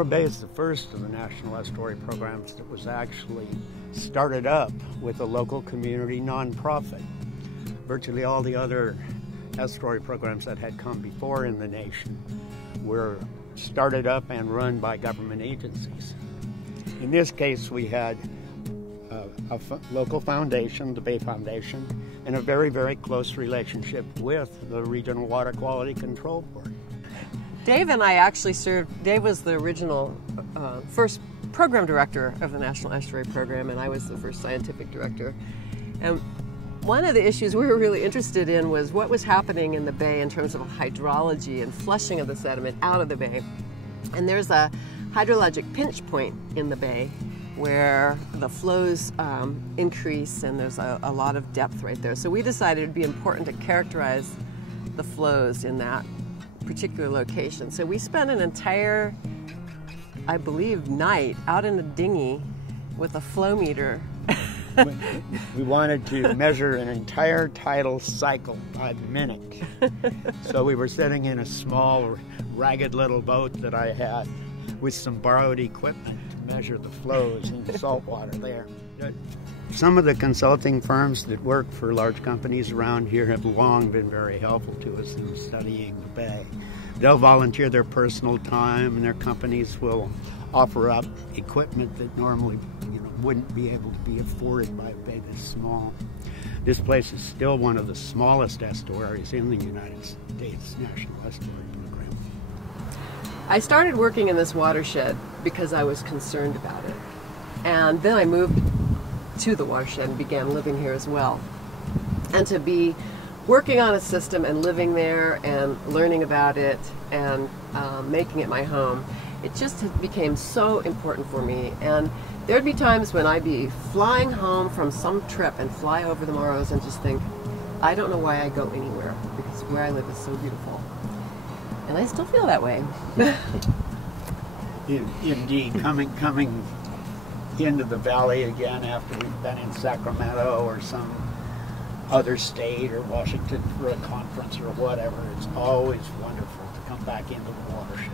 Morro Bay is the first of the National Estuary programs that was actually started up with a local community nonprofit. Virtually all the other estuary programs that had come before in the nation were started up and run by government agencies. In this case, we had a local foundation, the Bay Foundation, and a very, very close relationship with the Regional Water Quality Control Board. Dave and I actually served. Dave was the original first program director of the National Estuary Program, and I was the first scientific director. And one of the issues we were really interested in was what was happening in the bay in terms of hydrology and flushing of the sediment out of the bay. And there's a hydrologic pinch point in the bay where the flows increase, and there's a lot of depth right there. So we decided it'd be important to characterize the flows in that particular location. So we spent an entire, I believe, night out in a dinghy with a flow meter. We wanted to measure an entire tidal cycle by minute. So we were sitting in a small, ragged little boat that I had with some borrowed equipment to measure the flows in the salt water there. Some of the consulting firms that work for large companies around here have long been very helpful to us in studying the bay. They'll volunteer their personal time, and their companies will offer up equipment that normally wouldn't be able to be afforded by a bay this small. This place is still one of the smallest estuaries in the United States National Estuary Program. I started working in this watershed because I was concerned about it. And then I moved to the watershed and began living here as well. And to be working on a system and living there and learning about it and making it my home, it just became so important for me. And there'd be times when I'd be flying home from some trip and fly over the Morros and just think, I don't know why I go anywhere, because where I live is so beautiful. And I still feel that way. Indeed, coming into the valley again after we've been in Sacramento or some other state or Washington for a conference or whatever, it's always wonderful to come back into the watershed.